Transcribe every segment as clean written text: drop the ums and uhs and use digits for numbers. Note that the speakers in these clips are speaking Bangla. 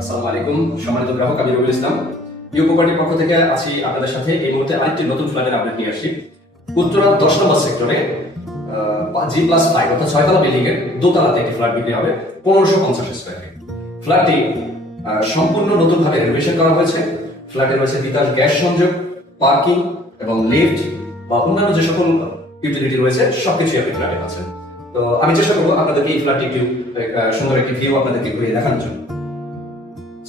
আসসালামু আলাইকুম সম্মানিত গ্রাহক, আমি রবিউল ইসলাম ইউ প্রপার্টির পক্ষ থেকে আছি আপনাদের সাথে। এই মুহূর্তে আরেকটি নতুন ফ্ল্যাটের আপডেট নিয়ে আসছি। উত্তরা 10 নম্বর সেক্টরে G+5 অর্থাৎ 6তলা বিল্ডিং এর দোতলাতে একটি ফ্ল্যাট বিক্রি হবে 1550 স্কয়ার ফিট। ফ্ল্যাটটি সম্পূর্ণ নতুনভাবে রেনোভেশন করা হয়েছে। ফ্ল্যাটে রয়েছে বিকাশ গ্যাস সংযোগ, পার্কিং এবং লিফট বা অন্যান্য যে সকল ইউটিলিটি রয়েছে সবকিছুই আপনি ফ্ল্যাটে পাচ্ছেন। তো আমি চেষ্টা করবো আপনাদেরকে এই ফ্ল্যাটটি একটু সুন্দর একটি ভিউ আপনাদেরকে ঘুরিয়ে দেখানোর জন্য।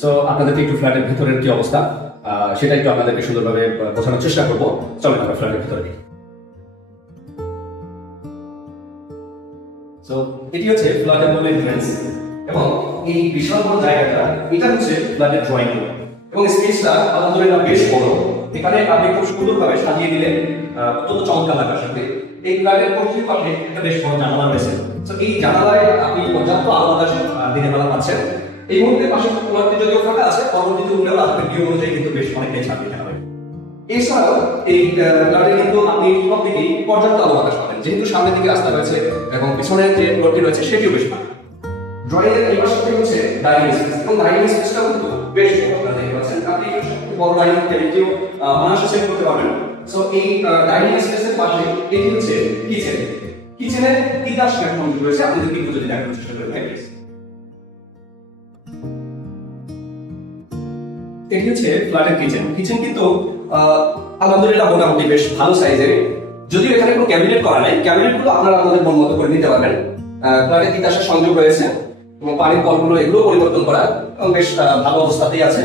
সো আপনাদেরকে একটু ফ্ল্যাটের ভিতরের কি অবস্থা সেটা একটু আপনাদেরকে সুন্দরভাবে বোঝানোর চেষ্টা করবো। চলেন আমরা ফ্ল্যাটের ভিতরে দিই। সো এটি হচ্ছে ফ্ল্যাটের মূল এন্ট্রান্স এবং এই বিশাল বড় জায়গাটা এটা হচ্ছে ফ্ল্যাটের ড্রয়িং রুম এবং স্পেসটা আলহামদুলিল্লাহ বেশ বড়। এখানে আপনি খুব সুন্দরভাবে সাজিয়ে দিলেন, অত্যন্ত চমৎকার লাগার সাথে। এই ফ্ল্যাটের পশ্চিম পাশে একটা বেশ বড় জানালা রয়েছে। তো এই জানালায় আপনি পর্যাপ্ত আলো বাতাস দিনের বেলা পাচ্ছেন। এই মুহূর্তে পাশে ফ্ল্যাটটি যদিও ফাঁকা আছে, পরবর্তীতে উঠলেও আপনার ভিউ অনুযায়ী কিন্তু বেশ অনেকটাই ছাড় দিতে হবে। এছাড়াও এই ফ্ল্যাটে কিন্তু আপনি সব দিকেই পর্যাপ্ত আলো বাতাস পাবেন, যেহেতু সামনের দিকে রাস্তা রয়েছে এবং পিছনের যে ফ্লোরটি রয়েছে সেটিও বেশ ভালো। ড্রয়িং এর এই পাশে হচ্ছে ডাইনিং স্পেস এবং ডাইনিং স্পেসটাও কিন্তু বেশ বড়। আপনারা দেখতে পাচ্ছেন, আপনি বড় ডাইনিং টেবিলটিও অনায়াসে সেট করতে পারবেন। সো এই ডাইনিং স্পেসের পাশে এটি হচ্ছে কিচেন। কিচেনের তিতাস প্ল্যাটফর্ম রয়েছে, আপনাদের কিন্তু যদি দেখানোর চেষ্টা করেন। এটি হচ্ছে ফ্ল্যাটের কিচেন। কিচেন কিন্তু আলহামদুলিল্লাহ মোটামুটি বেশ ভালো সাইজের। যদিও এখানে কোনো ক্যাবিনেট করা নাই, ক্যাবিনেটগুলো আপনারা আপনাদের মন মতো করে নিতে পারবেন। ফ্ল্যাটে তিতাসের সংযোগ রয়েছে এবং পানির কলগুলো এগুলো পরিবর্তন করা এবং বেশ ভালো অবস্থাতেই আছে।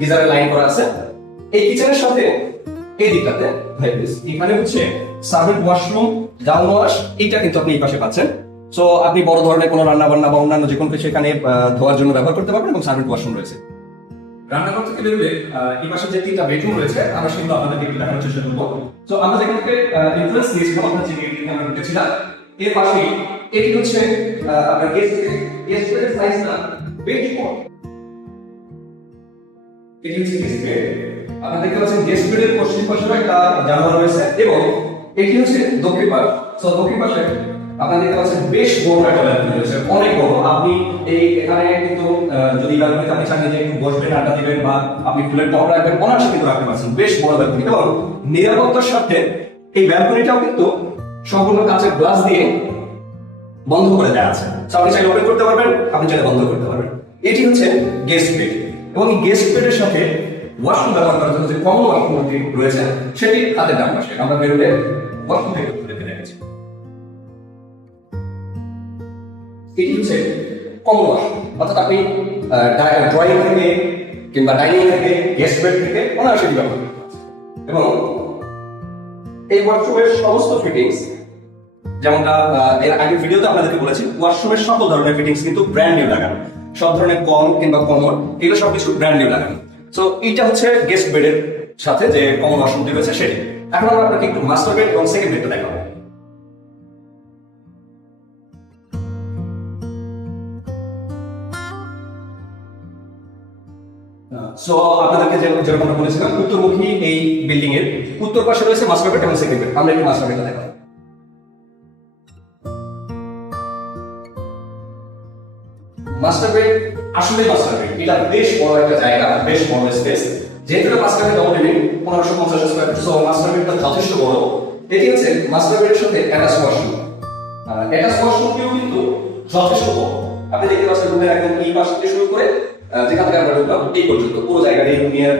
গিজারের লাইন করা আছে। এই কিচেনের সাথে এই দিকটাতে এখানে হচ্ছে সার্ভেন্ট ওয়াশরুম, ডাউন ওয়াশ, এইটা কিন্তু আপনি এই পাশে পাচ্ছেন। সো আপনি বড় ধরনের কোনো রান্না বান্না বা অন্যান্য যে কোনো কিছু এখানে ধোয়ার জন্য ব্যবহার করতে পারবেন এবং সার্ভেন্ট ওয়াশরুম রয়েছে। রান্নাঘর থেকে বেরোলে এই পাশে যে 3টা বেডরুম রয়েছে আমরা সেগুলো আপনাদের একটু দেখানোর চেষ্টা করবো। তো আমরা যেখান থেকে রেফারেন্স নিয়েছিলাম, আমরা যে গেটটিতে আমরা ঢুকেছিলাম এর পাশে এটি হচ্ছে আপনার গেস্ট বেডের সাইজটা বেশ বড়। এটি হচ্ছে গেস্ট বেড। আপনারা দেখতে পাচ্ছেন গেস্ট বেডের পশ্চিম পাশে একটা জানালা রয়েছে এবং এটি হচ্ছে দক্ষিণ পাশ। তো দক্ষিণ পাশে আপনারা দেখতে পাচ্ছেন বেশ বড় একটা ব্যালকনি রয়েছে, অনেক বড়। আপনি এই এখানে কিন্তু যদি ব্যালকনিতে আপনি চান যে একটু বসবেন, আড্ডা দিবেন বা আপনি ফুলের টব রাখবেন, অনায়াসে কিন্তু রাখতে পারছেন। বেশ বড় ব্যালকনি এবং নিরাপত্তার সাথে এই ব্যালকনিটাও কিন্তু সম্পূর্ণ কাঁচের গ্লাস দিয়ে বন্ধ করে দেওয়া আছে। আপনি চাইলে ওপেন করতে পারবেন, আপনি চাইলে বন্ধ করতে পারবেন। এটি হচ্ছে গেস্ট বেড এবং এই গেস্ট বেডের সাথে ওয়াশরুম ব্যবহার করার জন্য যে কমন ওয়াশরুম রয়েছে সেটি হাতের ডান পাশে। আমরা বেরোলে ওয়াশরুম থেকে দেখে দেখাচ্ছি। এটি হচ্ছে কমন ওয়াশরুম, অর্থাৎ আপনি ড্রয়িং থেকে কিংবা ডাইনিং থেকে গেস্ট বেড থেকে অনায়াসে ব্যবহার করতে পারছেন। এবং এই ওয়াশরুমের সমস্ত ফিটিংস, যেমনটা এর আগের ভিডিওতে আপনাদেরকে বলেছি, ওয়াশরুমের সকল ধরনের ফিটিংস কিন্তু ব্র্যান্ড নিউ লাগানো। সব ধরনের কল কিংবা কমন এগুলো সবকিছু ব্র্যান্ড নিউ লাগানো। সো এইটা হচ্ছে গেস্ট বেডের সাথে যে কমন ওয়াশরুমটি রয়েছে সেটি। এখন আমরা আপনাকে একটু মাস্টার বেড এবং সেকেন্ড বেডটা দেখাবো। সো আপনাদেরকে যেরকম আমরা বলেছিলাম, উত্তরমুখী এই বিল্ডিং এর উত্তর পাশে রয়েছে মাস্টার বেড এবং সেকেন্ড বেড। আমরা একটু মাস্টার বেডটা দেখাবো। মাস্টার বেড আসলে মাস্টার বেড, এটা বেশ বড় একটা জায়গা, বেশ বড় স্পেস। যেহেতু এটা master bed double living 1550 square feet, so master বেডটা যথেষ্ট বড়। এটি হচ্ছে মাস্টার বেডের সাথে অ্যাটাচ ওয়াশরুম। অ্যাটাচ ওয়াশরুমটিও কিন্তু যথেষ্ট বড়। আপনি দেখতে পাচ্ছেন রুমের একদম এই পাশ থেকে শুরু করে যেখান থেকে আমরা ঢুকলাম এই পর্যন্ত পুরো জায়গাটি রুমের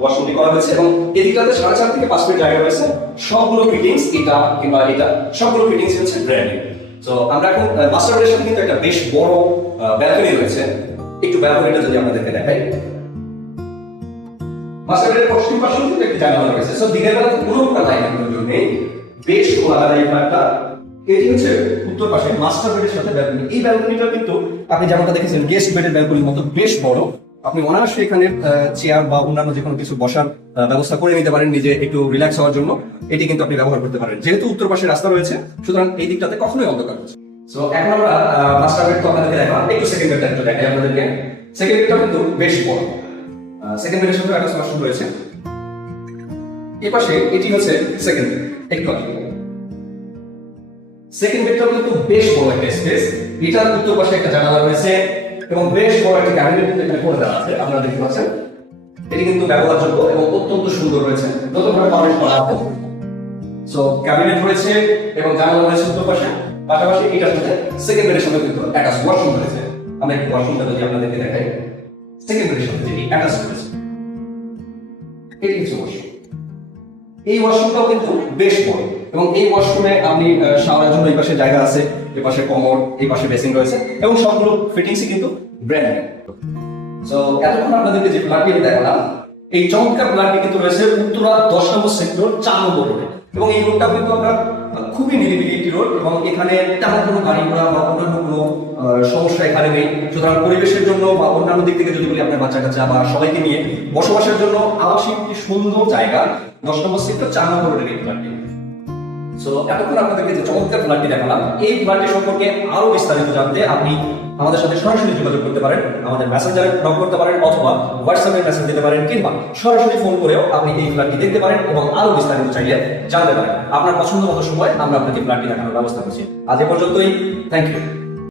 ওয়াশরুমটি করা হয়েছে এবং এদিকটাতে 4.5 থেকে 5 ফিট জায়গা রয়েছে। সবগুলো ফিটিংস এটা কিংবা এটা সবগুলো ফিটিংস হচ্ছে ব্র্যান্ড নিউ। তো আমরা এখন মাস্টার বেডের সাথে কিন্তু একটা বেশ বড় ব্যালকনি রয়েছে। একটু ব্যালকনিটা যদি আপনাদেরকে দেখাই, মাস্টার বেডের পশ্চিম পাশে কিন্তু একটা জানালা রয়েছে। সো দিনের বেলা কোনো প্রকার লাইট নেই, বেশ খোলামেলা এই ফ্ল্যাটটা। এটি হচ্ছে উত্তর পাশে মাস্টার বেডের সাথে ব্যালকনি। এই ব্যালকনিটা কিন্তু আপনি যেমনটা দেখেছেন গেস্ট বেডের ব্যালকনির মতো বেশ বড়। আপনি অনায়াসে এখানে চেয়ার বা অন্যান্য যে কোনো কিছু বসার ব্যবস্থা করে নিতে পারেন নিজে একটু রিল্যাক্স হওয়ার জন্য। এটি কিন্তু আপনি ব্যবহার করতে পারেন, যেহেতু উত্তর পাশে রাস্তা রয়েছে, সুতরাং এই দিকটাতে কখনোই অন্ধকার হচ্ছে। সো এখন আমরা মাস্টার বেড তো আপনাদেরকে দেখালাম, একটু সেকেন্ড বেডটা একটু দেখাই আপনাদেরকে। সেকেন্ড বেডটা কিন্তু বেশ বড়। সেকেন্ড বেডের সাথে অ্যাটাচ ওয়াশরুম রয়েছে। এই পাশে এটি হচ্ছে সেকেন্ড বেড। একটু সেকেন্ড বেডটাও কিন্তু বেশ বড় একটা স্পেস। এটার উত্তর পাশে একটা জানালা রয়েছে, এবং বেশ বড় একটা ক্যাবিনেট কিন্তু এখানে করে দেওয়া আছে, আপনারা দেখতে পাচ্ছেন। এটি কিন্তু ব্যবহারযোগ্য এবং অত্যন্ত সুন্দর রয়েছে, নতুনভাবে পাবলিশ করা আছে। সো ক্যাবিনেট রয়েছে এবং জানালা রয়েছে উত্তর পাশে, পাশাপাশি এটার সাথে সেকেন্ড বেডের সাথে কিন্তু অ্যাটাচ ওয়াশরুম রয়েছে। আমরা একটু ওয়াশরুমটা যদি আপনাদেরকে দেখাই, সেকেন্ড বেডের সাথে যেটি অ্যাটাচ রয়েছে, এটি হচ্ছে ওয়াশরুম। এই ওয়াশরুমটাও কিন্তু বেশ বড় এবং এই ওয়াশরুমে আপনি শাওয়ারের জন্য এই পাশে জায়গা আছে, এই পাশে কমোড, এই পাশে বেসিন রয়েছে এবং সবগুলো ফিটিংসই কিন্তু ব্র্যান্ড নিউ। সো এতক্ষণ আপনাদেরকে যে ফ্ল্যাটটি আমি দেখালাম, এই চমৎকার ফ্ল্যাটটি কিন্তু রয়েছে উত্তরা 10 নম্বর সেক্টর 4 নম্বর রোডে এবং এই রোডটা কিন্তু আপনার খুবই নিরিবিলি একটি রোড এবং এখানে তেমন কোনো গাড়ি ঘোড়া বা অন্যান্য কোনো সমস্যা এখানে নেই। সুতরাং পরিবেশের জন্য বা অন্যান্য দিক থেকে যদি বলি, আপনার বাচ্চা কাচ্চা বা সবাইকে নিয়ে বসবাসের জন্য আবাসিক একটি সুন্দর জায়গা 10 নম্বর সেক্টর 4 নম্বর রোডের এই ফ্ল্যাটটি। সো এতক্ষণ আপনাদেরকে যে চমৎকার ফ্ল্যাটটি দেখালাম, এই ফ্ল্যাটটি সম্পর্কে আরো বিস্তারিত জানতে আপনি আমাদের সাথে সরাসরি যোগাযোগ করতে পারেন, আমাদের মেসেঞ্জারে নক করতে পারেন অথবা হোয়াটসঅ্যাপে মেসেজ দিতে পারেন, কিংবা সরাসরি ফোন করেও আপনি এই ফ্ল্যাটটি দেখতে পারেন এবং আরো বিস্তারিত চাইলে জানতে পারেন। আপনার পছন্দ মতো সময় আমরা আপনাকে ফ্ল্যাটটি দেখানোর ব্যবস্থা করছি। আজ এ পর্যন্তই, থ্যাংক ইউ।